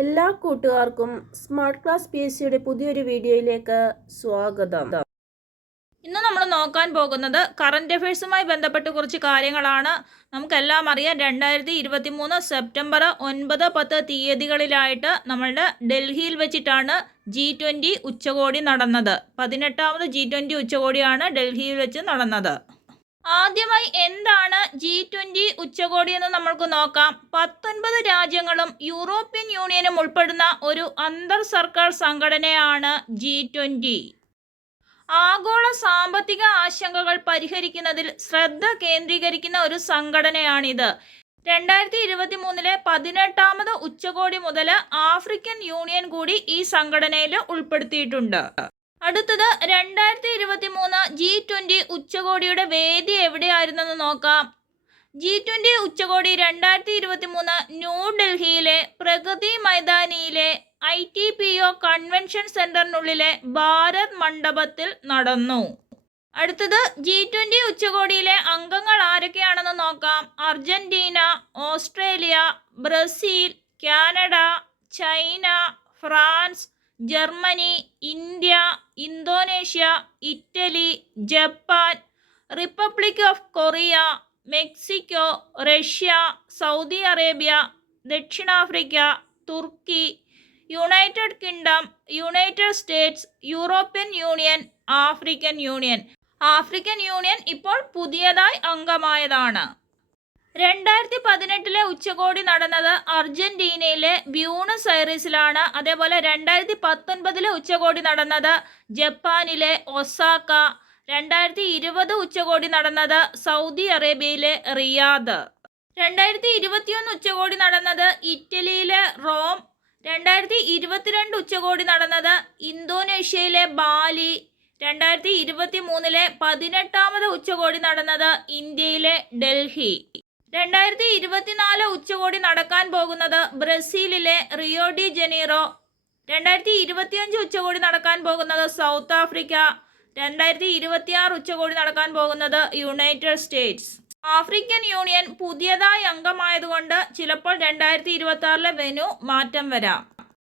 എല്ലാ കൂട്ടുകാർക്കും smart class PSCയുടെ പുതിയൊരു വീഡിയോയിലേക്ക് സ്വാഗതം. ഇന്ന് നമ്മൾ നോക്കാൻ പോകുന്നത് കറണ്ട് അഫയേഴ്സുമായി ബന്ധപ്പെട്ട് കുറച്ച് കാര്യങ്ങളാണ്. നമുക്കെല്ലാം അറിയാം, 2023 സെപ്റ്റംബർ 9, 10 തീയതികളിലായിട്ട് നമ്മളുടെ ഡൽഹിയിൽ വെച്ചിട്ടാണ് G20 ഉച്ചകോടി നടന്നത്. 18ാമത് G20 ഉച്ചകോടിയാണ് ഡൽഹിയിൽ വെച്ച് നടന്നത്. ആദ്യമായി എന്താണ് G20 ഉച്ചകോടി എന്ന് നമ്മൾക്ക് നോക്കാം. 19 രാജ്യങ്ങളും യൂറോപ്യൻ യൂണിയനും ഉൾപ്പെടുന്ന ഒരു അന്തർ സർക്കാർ സംഘടനയാണ് G20. ആഗോള സാമ്പത്തിക ആശങ്കകൾ പരിഹരിക്കുന്നതിൽ ശ്രദ്ധ കേന്ദ്രീകരിക്കുന്ന ഒരു സംഘടനയാണിത്. 2023 18ാമത് ഉച്ചകോടി മുതൽ ആഫ്രിക്കൻ യൂണിയൻ കൂടി ഈ സംഘടനയിൽ ഉൾപ്പെടുത്തിയിട്ടുണ്ട്. അടുത്തത് 2023 G20 ഉച്ചകോടിയുടെ വേദി എവിടെയായിരുന്നെന്ന് നോക്കാം. G20 ഉച്ചകോടി 2023 ന്യൂഡൽഹിയിലെ പ്രഗതി മൈതാനിയിലെ ITPO കൺവെൻഷൻ സെന്ററിനുള്ളിലെ ഭാരത് മണ്ഡപത്തിൽ നടന്നു. അടുത്തത് G20 ഉച്ചകോടിയിലെ അംഗങ്ങൾ ആരൊക്കെയാണെന്ന് നോക്കാം. Argentina, Australia, Brazil, Canada, China, France, Germany, India, Indonesia, Italy, Japan, Republic of Korea, Mexico, Russia, Saudi Arabia, ദക്ഷിണാഫ്രിക്ക, Turkey, United Kingdom, United States, European Union, African Union. African Union ഇപ്പോൾ പുതിയതായി അംഗമായതാണ്. 2018 ഉച്ചകോടി നടന്നത് അർജന്റീനയിലെ ബ്യൂണസ് ഐറിസിലാണ്. അതേപോലെ 2019 ഉച്ചകോടി നടന്നത് ജപ്പാനിലെ ഒസാക്ക. 2020 ഉച്ചകോടി നടന്നത് സൗദി അറേബ്യയിലെ റിയാദ്. 2021 ഉച്ചകോടി നടന്നത് ഇറ്റലിയിലെ റോം. 2022 ഉച്ചകോടി നടന്നത് ഇന്തോനേഷ്യയിലെ ബാലി. 2023 18ാമത് ഉച്ചകോടി നടന്നത് ഇന്ത്യയിലെ ഡൽഹി. 2024 ഉച്ചകോടി നടക്കാൻ പോകുന്നത് ബ്രസീലിലെ റിയോ ഡി ജനീറോ. 2025 ഉച്ചകോടി നടക്കാൻ പോകുന്നത് സൗത്ത് ആഫ്രിക്ക. 2026 ഉച്ചകോടി നടക്കാൻ പോകുന്നത് യുണൈറ്റഡ് സ്റ്റേറ്റ്സ്. ആഫ്രിക്കൻ യൂണിയൻ പുതിയതായി അംഗമായതുകൊണ്ട് ചിലപ്പോൾ 2026 വെന്യൂ മാറ്റം വരാം.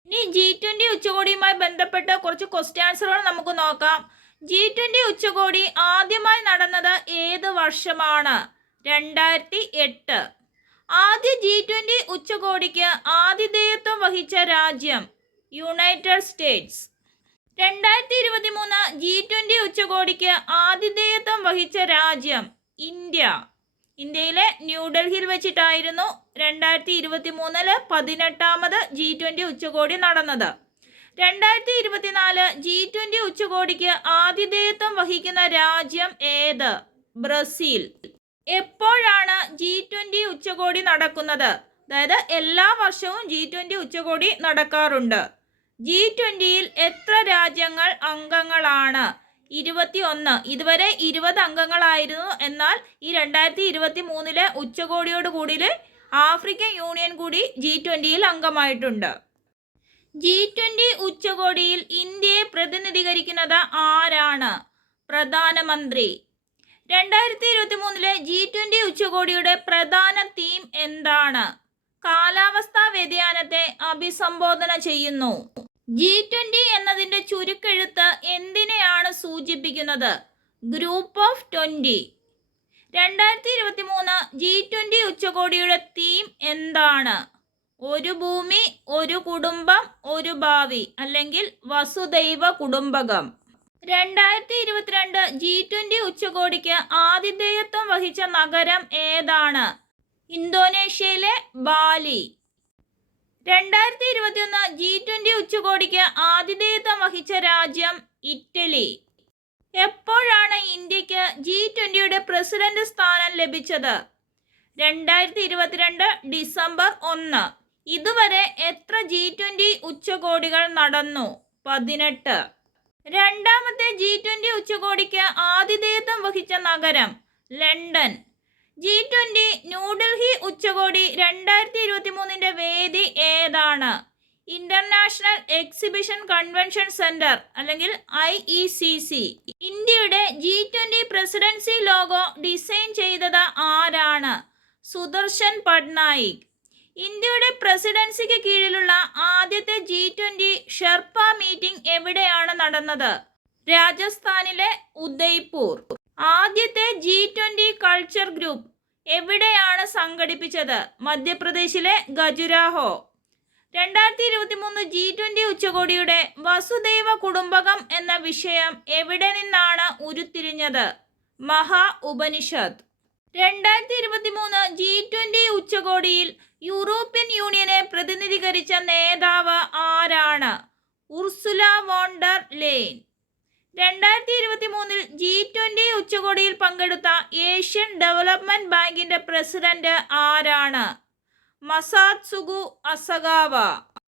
ഇനി G20 ഉച്ചകോടിയുമായി ബന്ധപ്പെട്ട് കുറച്ച് ക്വസ്റ്റ്യൻ ആൻസറുകൾ നമുക്ക് നോക്കാം. G20 ഉച്ചകോടി ആദ്യമായി നടന്നത് ഏത് വർഷമാണ്? 2008. ആദ്യ G20 ഉച്ചകോടിക്ക് ആതിഥേയത്വം വഹിച്ച രാജ്യം യുണൈറ്റഡ് സ്റ്റേറ്റ്സ്. 2023 G20 ഉച്ചകോടിക്ക് ആതിഥേയത്വം വഹിച്ച രാജ്യം ഇന്ത്യ. ഇന്ത്യയിലെ ന്യൂഡൽഹിയിൽ വെച്ചിട്ടായിരുന്നു 2023 18ാമത് G20 ഉച്ചകോടി നടന്നത്. 2024 G20 ഉച്ചകോടിക്ക് ആതിഥേയത്വം വഹിക്കുന്ന രാജ്യം ഏത്? ബ്രസീൽ. എപ്പോഴാണ് G20 ഉച്ചകോടി നടക്കുന്നത്? അതായത് എല്ലാ വർഷവും G20 ഉച്ചകോടി നടക്കാറുണ്ട്. G20യിൽ എത്ര രാജ്യങ്ങൾ അംഗങ്ങളാണ്? 21. ഇതുവരെ 20 അംഗങ്ങളായിരുന്നു. എന്നാൽ ഈ 2023 ഉച്ചകോടിയോട് കൂടി ആഫ്രിക്കൻ യൂണിയൻ കൂടി G20യിൽ അംഗമായിട്ടുണ്ട്. G20 ഉച്ചകോടിയിൽ ഇന്ത്യയെ പ്രതിനിധീകരിക്കുന്നത് ആരാണ്? പ്രധാനമന്ത്രി. 2023 G20 ഉച്ചകോടിയുടെ പ്രധാന തീം എന്താണ്? കാലാവസ്ഥാ വ്യതിയാനത്തെ അഭിസംബോധന ചെയ്യുന്നു. G20 എന്നതിൻ്റെ ചുരുക്കെഴുത്ത് എന്തിനെയാണ് സൂചിപ്പിക്കുന്നത്? Group of 20. 2023 G20 ഉച്ചകോടിയുടെ തീം എന്താണ്? ഒരു ഭൂമി, ഒരു കുടുംബം, ഒരു ഭാവി, അല്ലെങ്കിൽ വസുദൈവ കുടുംബകം. 2022 G20 ഉച്ചകോടിക്ക് ആതിഥേയത്വം വഹിച്ച നഗരം ഏതാണ്? ഇന്തോനേഷ്യയിലെ ബാലി. 2021 G20 ഉച്ചകോടിക്ക് ആതിഥേയത്വം വഹിച്ച രാജ്യം ഇറ്റലി. എപ്പോഴാണ് ഇന്ത്യക്ക് G20യുടെ പ്രസിഡന്റ് സ്ഥാനം ലഭിച്ചത്? 2022 ഡിസംബർ 1. ഇതുവരെ എത്ര G20 ഉച്ചകോടികൾ നടന്നു? 18. രണ്ടാമത്തെ G20 ഉച്ചകോടിക്ക് ആതിഥേയത്വം വഹിച്ച നഗരം ലണ്ടൻ. G20 ന്യൂഡൽഹി ഉച്ചകോടി 2023 വേദി ഏതാണ്? ഇന്റർനാഷണൽ എക്സിബിഷൻ കൺവെൻഷൻ സെന്റർ അല്ലെങ്കിൽ IECC. ഇന്ത്യയുടെ G20 പ്രസിഡൻസി ലോഗോ ഡിസൈൻ ചെയ്തത് ആരാണ്? സുദർശൻ പട്നായിക്. ഇന്ത്യയുടെ പ്രസിഡൻസിക്ക് കീഴിലുള്ള ആദ്യത്തെ G20 ഷെർപ്പ മീറ്റിംഗ് എവിടെയാണ് നടന്നത്? രാജസ്ഥാനിലെ ഉദയ്പൂർ. ആദ്യത്തെ G20 കൾച്ചർ ഗ്രൂപ്പ് എവിടെയാണ് സംഘടിപ്പിച്ചത്? മധ്യപ്രദേശിലെ ഖജുരാഹോ. 2023 G20 ഉച്ചകോടിയുടെ വസുദൈവ കുടുംബകം എന്ന വിഷയം എവിടെ നിന്നാണ് ഉരുത്തിരിഞ്ഞത്? മഹാ ഉപനിഷത്ത്. 2023 G20 ഉച്ചകോടിയിൽ യൂറോപ്യൻ യൂണിയനെ പ്രതിനിധീകരിച്ച നേതാവ് ആരാണ്? Ursula von Darr lane. 2023 G20 ഉച്ചകോടിയിൽ പങ്കെടുത്ത ഏഷ്യൻ ഡെവലപ്മെന്റ് ബാങ്കിന്റെ പ്രസിഡന്റ് ആരാണ്? മസാത്സുഗു അസഗാവ.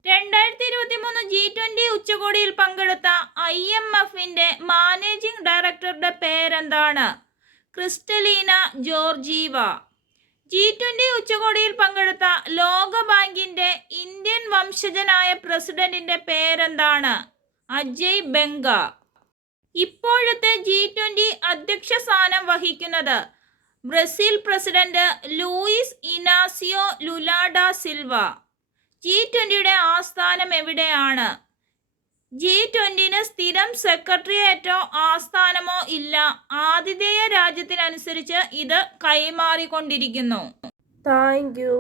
2023 G20 ഉച്ചകോടിയിൽ പങ്കെടുത്ത IMFന്റെ മാനേജിംഗ് ഡയറക്ടറുടെ പേരെന്താണ്? ക്രിസ്റ്റലീന ജോർജീവ. G20 ഉച്ചകോടിയിൽ പങ്കെടുത്ത ലോകബാങ്കിന്റെ ഇന്ത്യൻ വംശജനായ പ്രസിഡന്റിന്റെ പേരെന്താണ്? അജയ് ബംഗ. ഇപ്പോഴത്തെ G20 അധ്യക്ഷ സ്ഥാനം വഹിക്കുന്നത് Brazil president Luiz Inacio Lula da Silva. G20യുടെ ആസ്ഥാനം എവിടെയാണ്? G20 സ്ഥിരം സെക്രട്ടേറിയറ്റോ ആസ്ഥാനമോ ഇല്ല. ആതിഥേയ രാജ്യത്തിനനുസരിച്ച് ഇത് കൈമാറിക്കൊണ്ടിരിക്കുന്നു. Thank you.